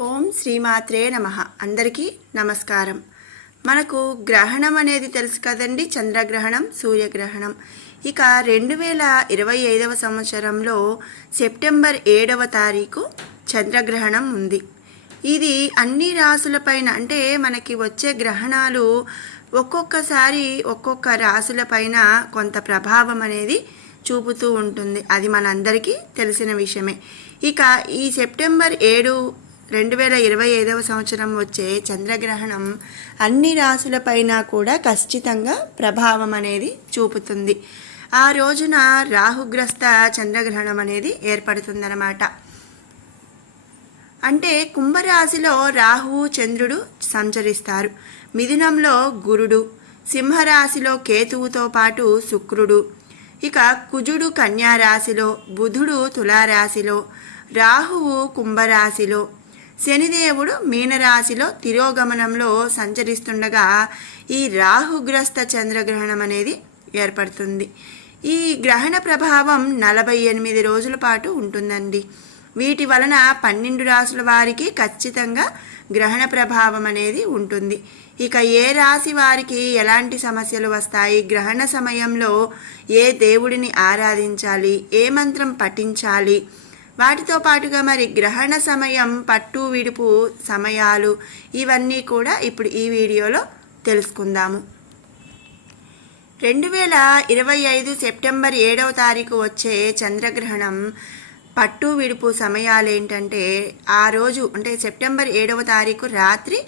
ఓం శ్రీమాత్రే నమ. అందరికీ నమస్కారం. మనకు గ్రహణం అనేది తెలుసు కదండి చంద్రగ్రహణం సూర్యగ్రహణం. ఇక రెండు వేల ఇరవై ఐదవ సంవత్సరంలో సెప్టెంబర్ ఏడవ తారీఖు చంద్రగ్రహణం ఉంది. ఇది అన్ని రాసులపైన అంటే మనకి వచ్చే గ్రహణాలు ఒక్కొక్కసారి ఒక్కొక్క రాసులపైన కొంత ప్రభావం అనేది చూపుతూ ఉంటుంది. అది మనందరికీ తెలిసిన విషయమే. ఇక ఈ సెప్టెంబర్ ఏడు రెండు వేల ఇరవై ఐదవ సంవత్సరం వచ్చే చంద్రగ్రహణం అన్ని రాశులపైన కూడా ఖచ్చితంగా ప్రభావం అనేది చూపుతుంది. ఆ రోజున రాహుగ్రస్త చంద్రగ్రహణం అనేది ఏర్పడుతుందన్నమాట. అంటే కుంభరాశిలో రాహువు చంద్రుడు సంచరిస్తారు. మిథునంలో గురుడు సింహరాశిలో కేతువుతో పాటు శుక్రుడు. ఇక కుజుడు కన్యారాశిలో బుధుడు తులారాశిలో రాహువు కుంభరాశిలో శనిదేవుడు మీనరాశిలో తిరోగమనంలో సంచరిస్తుండగా ఈ రాహుగ్రస్త చంద్రగ్రహణం అనేది ఏర్పడుతుంది. ఈ గ్రహణ ప్రభావం నలభై ఎనిమిది రోజుల పాటు ఉంటుందండి. వీటి వలన పన్నెండు రాసుల వారికి ఖచ్చితంగా గ్రహణ ప్రభావం అనేది ఉంటుంది. ఇక ఏ రాశి వారికి ఎలాంటి సమస్యలు వస్తాయి? గ్రహణ సమయంలో ఏ దేవుడిని ఆరాధించాలి? ఏ మంత్రం పఠించాలి? వాటితో పాటుగా మరి గ్రహణ సమయం పట్టు విడుపు సమయాలు ఇవన్నీ కూడా ఇప్పుడు ఈ వీడియోలో తెలుసుకుందాము. రెండు వేల ఇరవై ఐదు సెప్టెంబర్ ఏడవ తారీఖు వచ్చే చంద్రగ్రహణం పట్టు విడుపు సమయాలు ఏంటంటే ఆ రోజు అంటే సెప్టెంబర్ ఏడవ తారీఖు రాత్రి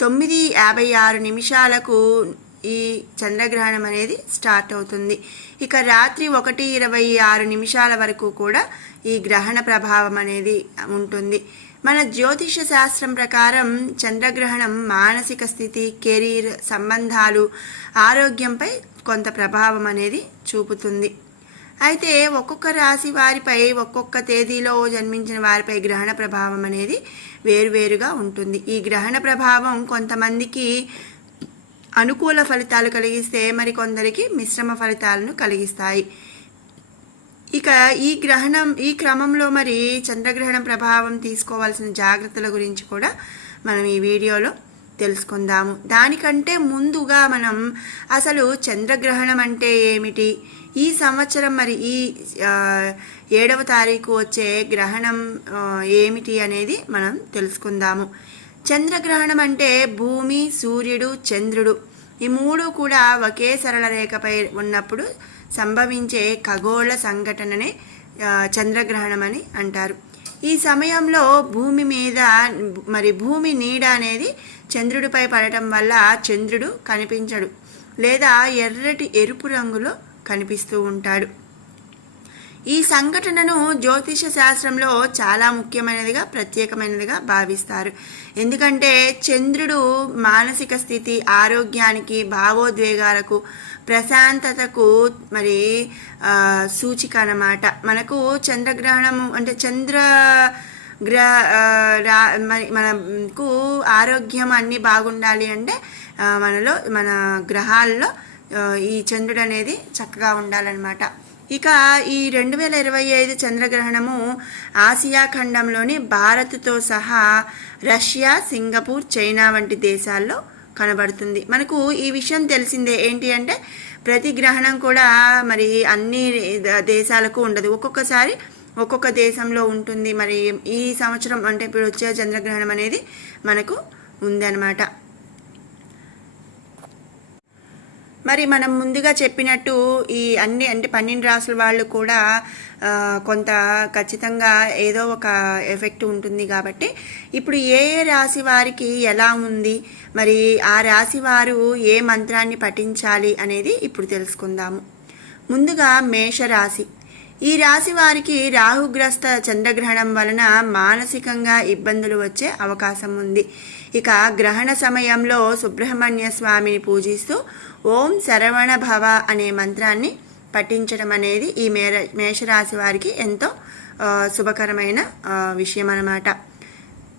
తొమ్మిది యాభై ఆరు నిమిషాలకు ఈ చంద్రగ్రహణం అనేది స్టార్ట్ అవుతుంది. ఇక రాత్రి ఒకటి ఇరవై ఆరు నిమిషాల వరకు కూడా ఈ గ్రహణ ప్రభావం అనేది ఉంటుంది. మన జ్యోతిష శాస్త్రం ప్రకారం చంద్రగ్రహణం మానసిక స్థితి కెరీర్ సంబంధాలు ఆరోగ్యంపై కొంత ప్రభావం అనేది చూపుతుంది. అయితే ఒక్కొక్క రాశి వారిపై ఒక్కొక్క తేదీలో జన్మించిన వారిపై గ్రహణ ప్రభావం అనేది వేరువేరుగా ఉంటుంది. ఈ గ్రహణ ప్రభావం కొంతమందికి అనుకూల ఫలితాలు కలిగిస్తే మరి కొందరికి మిశ్రమ ఫలితాలను కలిగిస్తాయి. ఇక ఈ గ్రహణం ఈ క్రమంలో మరి చంద్రగ్రహణం ప్రభావం తీసుకోవాల్సిన జాగ్రత్తల గురించి కూడా మనం ఈ వీడియోలో తెలుసుకుందాము. దానికంటే ముందుగా మనం అసలు చంద్రగ్రహణం అంటే ఏమిటి? ఈ సంవత్సరం మరి ఈ ఏడవ తారీఖు వచ్చే గ్రహణం ఏమిటి అనేది మనం తెలుసుకుందాము. చంద్రగ్రహణం అంటే భూమి సూర్యుడు చంద్రుడు. ఈ మూడు కూడా ఒకే సరళ రేఖపై ఉన్నప్పుడు సంభవించే ఖగోళ సంఘటననే చంద్రగ్రహణం అని అంటారు. ఈ సమయంలో భూమి మీద మరి భూమి నీడ అనేది చంద్రుడిపై పడటం వల్ల చంద్రుడు కనిపించడు లేదా ఎర్రటి ఎరుపు రంగులో కనిపిస్తూ ఉంటాడు. ఈ సంఘటనను జ్యోతిష శాస్త్రంలో చాలా ముఖ్యమైనదిగా ప్రత్యేకమైనదిగా భావిస్తారు. ఎందుకంటే చంద్రుడు మానసిక స్థితి ఆరోగ్యానికి భావోద్వేగాలకు ప్రశాంతతకు మరి సూచిక అన్నమాట. మనకు చంద్రగ్రహణము అంటే చంద్ర గ్రహ రా మరి మనకు ఆరోగ్యం అన్నీ బాగుండాలి అంటే మనలో మన గ్రహాల్లో ఈ చంద్రుడు అనేది చక్కగా ఉండాలన్నమాట. ఇక ఈ రెండు వేల ఇరవై ఐదు చంద్రగ్రహణము ఆసియా ఖండంలోని భారత్తో సహా రష్యా సింగపూర్ చైనా వంటి దేశాల్లో కనబడుతుంది. మనకు ఈ విషయం తెలిసిందే ఏంటి అంటే ప్రతి గ్రహణం కూడా మరి అన్ని ద- దేశాలకు ఉండదు. ఒక్కొక్కసారి ఒక్కొక్క దేశంలో ఉంటుంది. మరి ఈ సంవత్సరం అంటే ఇప్పుడు వచ్చే చంద్రగ్రహణం అనేది మనకు ఉందన్నమాట. మరి మనం ముందుగా చెప్పినట్టు ఈ అన్ని అంటే పన్నెండు రాసుల వాళ్ళు కూడా కొంత ఖచ్చితంగా ఏదో ఒక ఎఫెక్ట్ ఉంటుంది కాబట్టి ఇప్పుడు ఏ ఏ రాశి వారికి ఎలా ఉంది మరి ఆ రాశి వారు ఏ మంత్రాన్ని పఠించాలి అనేది ఇప్పుడు తెలుసుకుందాము. ముందుగా మేషరాశి ఈ రాశి వారికి రాహుగ్రస్త చంద్రగ్రహణం వలన మానసికంగా ఇబ్బందులు వచ్చే అవకాశం ఉంది. ఇక గ్రహణ సమయంలో సుబ్రహ్మణ్య స్వామిని పూజిస్తూ ఓం శరవణ భవ అనే మంత్రాన్ని పఠించడం అనేది ఈ మేర మేషరాశి వారికి ఎంతో శుభకరమైన విషయం అన్నమాట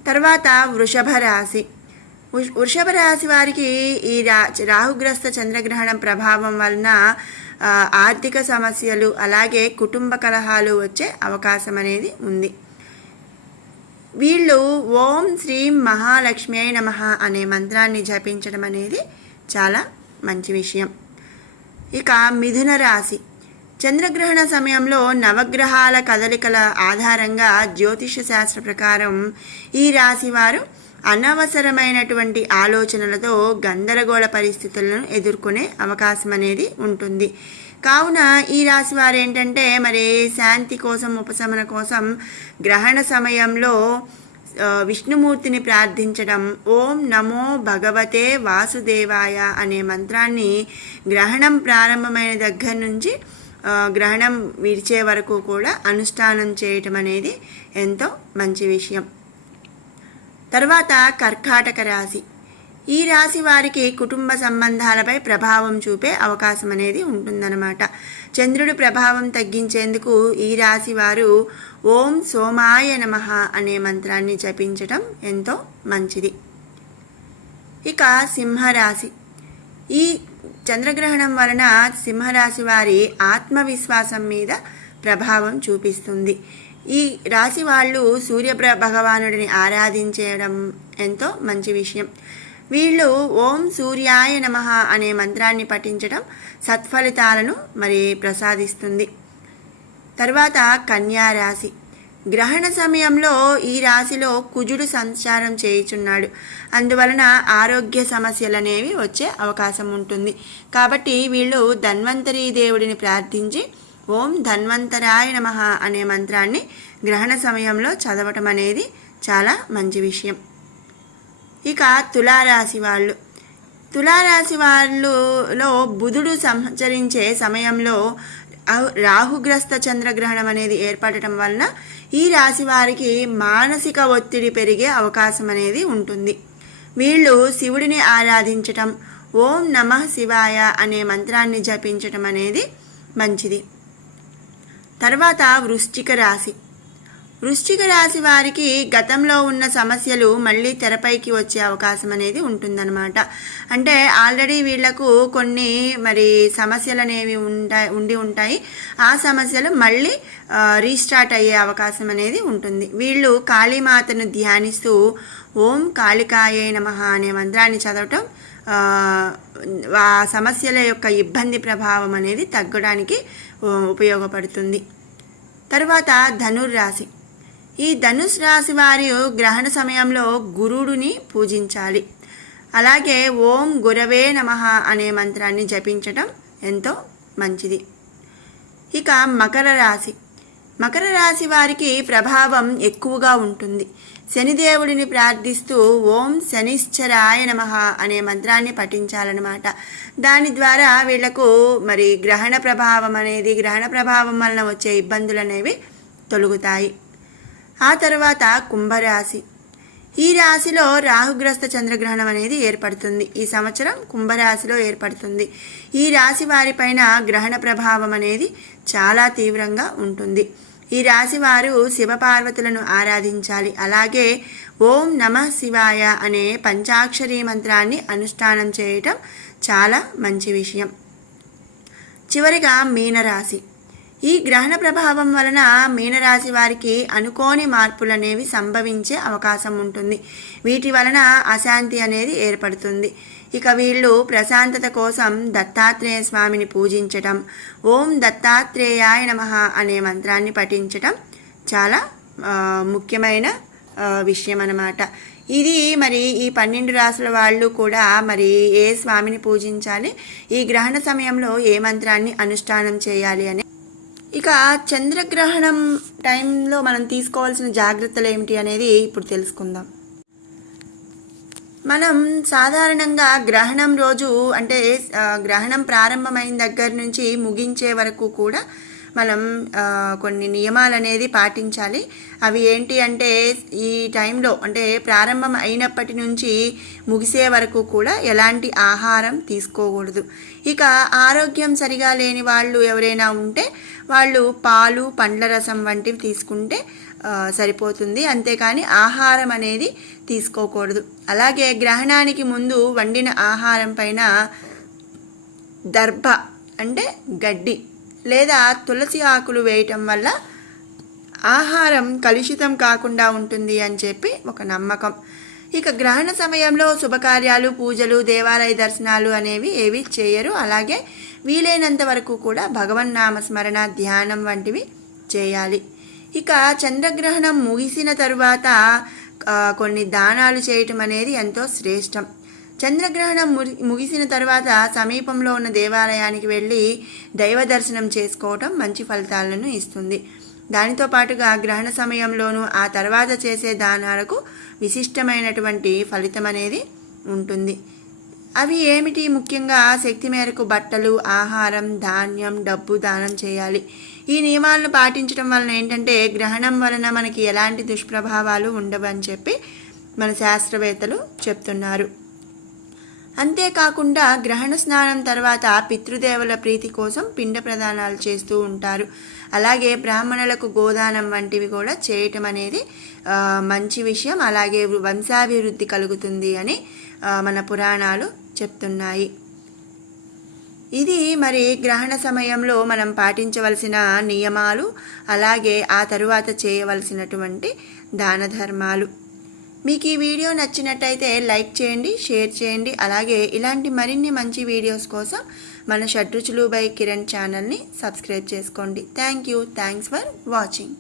తర్వాత వృషభ రాశి. వృషభ రాశి వారికి ఈ రా రాహుగ్రస్త చంద్రగ్రహణం ప్రభావం వలన ఆర్థిక సమస్యలు అలాగే కుటుంబ కలహాలు వచ్చే అవకాశం అనేది ఉంది. వీళ్ళు ఓం శ్రీం మహాలక్ష్మి నమ అనే మంత్రాన్ని జపించడం అనేది చాలా మంచి విషయం. ఇక మిథున రాశి. చంద్రగ్రహణ సమయంలో నవగ్రహాల కదలికల ఆధారంగా జ్యోతిష శాస్త్ర ప్రకారం ఈ రాశి వారు అనవసరమైనటువంటి ఆలోచనలతో గందరగోళ పరిస్థితులను ఎదుర్కొనే అవకాశం అనేది ఉంటుంది. కావున ఈ రాశి వారు ఏంటంటే మరి శాంతి కోసం ఉపశమన కోసం గ్రహణ సమయంలో విష్ణుమూర్తిని ప్రార్థించడం ఓం నమో భగవతే వాసుదేవాయ అనే మంత్రాన్ని గ్రహణం ప్రారంభమైన దగ్గర నుంచి గ్రహణం విడిచే వరకు కూడా అనుష్ఠానం చేయటం అనేది ఎంతో మంచి విషయం. తర్వాత కర్కాటక రాశి. ఈ రాశి వారికి కుటుంబ సంబంధాలపై ప్రభావం చూపే అవకాశం అనేది ఉంటుందన్నమాట. చంద్రుడి ప్రభావం తగ్గించేందుకు ఈ రాశి వారు ఓం సోమాయ నమః అనే మంత్రాన్ని జపించటం ఎంతో మంచిది. ఇక సింహరాశి. ఈ చంద్రగ్రహణం వలన సింహరాశి వారి ఆత్మవిశ్వాసం మీద ప్రభావం చూపిస్తుంది. ఈ రాశి వాళ్ళు సూర్యప్ర భగవానుడిని ఆరాధించడం ఎంతో మంచి విషయం. వీళ్ళు ఓం సూర్యాయ నమః అనే మంత్రాన్ని పఠించడం సత్ఫలితాలను మరి ప్రసాదిస్తుంది. తర్వాత కన్యా రాశి. గ్రహణ సమయంలో ఈ రాశిలో కుజుడు సంచారం చేయుచున్నాడు. అందువలన ఆరోగ్య సమస్యలు అనేవి వచ్చే అవకాశం ఉంటుంది. కాబట్టి వీళ్ళు ధన్వంతరి దేవుడిని ప్రార్థించి ఓం ధన్వంతరాయ నమః అనే మంత్రాన్ని గ్రహణ సమయంలో చదవటం అనేది చాలా మంచి విషయం. ఇక తులారాశి వాళ్ళు. తులారాశి వాళ్ళలో బుధుడు సంచరించే సమయంలో రాహుగ్రస్త చంద్రగ్రహణం అనేది ఏర్పడటం వలన ఈ రాశి వారికి మానసిక ఒత్తిడి పెరిగే అవకాశం అనేది ఉంటుంది. వీళ్ళు శివుడిని ఆరాధించటం ఓం నమః శివాయ అనే మంత్రాన్ని జపించటం అనేది మంచిది. తర్వాత వృశ్చిక రాశి. వృశ్చిక రాశి వారికి గతంలో ఉన్న సమస్యలు మళ్ళీ తెరపైకి వచ్చే అవకాశం అనేది ఉంటుందన్నమాట. అంటే ఆల్రెడీ వీళ్ళకు కొన్ని మరి సమస్యలు అనేవి ఉంటాయి ఉండి ఉంటాయి. ఆ సమస్యలు మళ్ళీ రీస్టార్ట్ అయ్యే అవకాశం అనేది ఉంటుంది. వీళ్ళు కాళీమాతను ధ్యానిస్తూ ఓం కాళికాయే నమః అనే మంత్రాన్ని చదవటం ఆ, సమస్యల యొక్క ఇబ్బంది ప్రభావం అనేది తగ్గడానికి ఉపయోగపడుతుంది. తర్వాత ధనుర్రాశి ఈ ధనుస్ రాశి వారి గ్రహణ సమయంలో గురుడుని పూజించాలి. అలాగే ఓం గురవే నమః అనే మంత్రాన్ని జపించటం ఎంతో మంచిది. ఇక మకర రాశి. మకర రాశి వారికి ప్రభావం ఎక్కువగా ఉంటుంది. శనిదేవుడిని ప్రార్థిస్తూ ఓం శనిశ్చరాయ నమః అనే మంత్రాన్ని పఠించాలన్నమాట. దాని ద్వారా వీళ్ళకు మరి గ్రహణ ప్రభావం అనేది గ్రహణ ప్రభావం వలన వచ్చే ఇబ్బందులు అనేవి తొలుగుతాయి. ఆ తర్వాత కుంభరాశి. ఈ రాశిలో రాహుగ్రస్త చంద్రగ్రహణం అనేది ఏర్పడుతుంది. ఈ సంవత్సరం కుంభరాశిలో ఏర్పడుతుంది. ఈ రాశి వారిపైన గ్రహణ ప్రభావం అనేది చాలా తీవ్రంగా ఉంటుంది. ఈ రాశి వారు శివపార్వతులను ఆరాధించాలి. అలాగే ఓం నమః శివాయ అనే పంచాక్షరీ మంత్రాన్ని అనుష్ఠానం చేయటం చాలా మంచి విషయం. చివరిగా మీనరాశి. ఈ గ్రహణ ప్రభావం వలన మీనరాశి వారికి అనుకోని మార్పులు అనేవి సంభవించే అవకాశం ఉంటుంది. వీటి వలన అశాంతి అనేది ఏర్పడుతుంది. ఇక వీళ్ళు ప్రశాంతత కోసం దత్తాత్రేయ స్వామిని పూజించటం ఓం దత్తాత్రేయాయ నమః అనే మంత్రాన్ని పఠించటం చాలా ముఖ్యమైన విషయం అన్నమాట. ఇది మరి ఈ పన్నెండు రాసుల వాళ్ళు కూడా మరి ఏ స్వామిని పూజించాలి ఈ గ్రహణ సమయంలో ఏ మంత్రాన్ని అనుష్ఠానం చేయాలి అని ఇక చంద్రగ్రహణం టైంలో మనం తీసుకోవాల్సిన జాగ్రత్తలు ఏమిటి అనేది ఇప్పుడు తెలుసుకుందాం. మనం సాధారణంగా గ్రహణం రోజు అంటే గ్రహణం ప్రారంభమైన దగ్గర నుంచి ముగించే వరకు కూడా మనం కొన్ని నియమాలు అనేది పాటించాలి. అవి ఏంటి అంటే ఈ టైంలో అంటే ప్రారంభం అయినప్పటి నుంచి ముగిసే వరకు కూడా ఎలాంటి ఆహారం తీసుకోకూడదు. ఇక ఆరోగ్యం సరిగా లేని వాళ్ళు ఎవరైనా ఉంటే వాళ్ళు పాలు పండ్ల రసం వంటివి తీసుకుంటే సరిపోతుంది. అంతేకాని ఆహారం అనేది తీసుకోకూడదు. అలాగే గ్రహణానికి ముందు వండిన ఆహారం పైన దర్భ అంటే గడ్డి లేదా తులసి ఆకులు వేయటం వల్ల ఆహారం కలుషితం కాకుండా ఉంటుంది అని చెప్పి ఒక నమ్మకం. ఇక గ్రహణ సమయంలో శుభకార్యాలు పూజలు దేవాలయ దర్శనాలు అనేవి ఏవి చేయరు. అలాగే వీలైనంత వరకు కూడా భగవన్ స్మరణ ధ్యానం వంటివి చేయాలి. ఇక చంద్రగ్రహణం ముగిసిన తరువాత కొన్ని దానాలు చేయటం అనేది ఎంతో శ్రేష్టం. చంద్రగ్రహణం మురి- ముగిసిన తర్వాత సమీపంలో ఉన్న దేవాలయానికి వెళ్ళి దైవ దర్శనం చేసుకోవటం మంచి ఫలితాలను ఇస్తుంది. దానితో పాటుగా గ్రహణ సమయంలోనూ ఆ తర్వాత చేసే దానాలకు విశిష్టమైనటువంటి ఫలితం అనేది ఉంటుంది. అవి ఏమిటి? ముఖ్యంగా శక్తి మేరకు బట్టలు ఆహారం ధాన్యం డబ్బు దానం చేయాలి. ఈ నియమాలను పాటించడం వలన ఏంటంటే గ్రహణం వలన మనకి ఎలాంటి దుష్ప్రభావాలు ఉండవని చెప్పి మన శాస్త్రవేత్తలు చెప్తున్నారు. అంతేకాకుండా గ్రహణ స్నానం తర్వాత పితృదేవుల ప్రీతి కోసం పిండ ప్రదానాలు చేస్తూ ఉంటారు. అలాగే బ్రాహ్మణులకు గోదానం వంటివి కూడా చేయటం అనేది మంచి విషయం. అలాగే వంశాభివృద్ధి కలుగుతుంది అని మన పురాణాలు చెప్తున్నాయి. ఇది మరి గ్రహణ సమయంలో మనం పాటించవలసిన నియమాలు అలాగే ఆ తరువాత చేయవలసినటువంటి దాన ధర్మాలు. మీకు ఈ వీడియో నచ్చినట్టయితే లైక్ చేయండి షేర్ చేయండి. అలాగే ఇలాంటి మరిన్ని మంచి వీడియోస్ కోసం మన షడ్రుచులు బై కిరణ్ ఛానల్ని సబ్స్క్రైబ్ చేసుకోండి. Thank you thanks for watching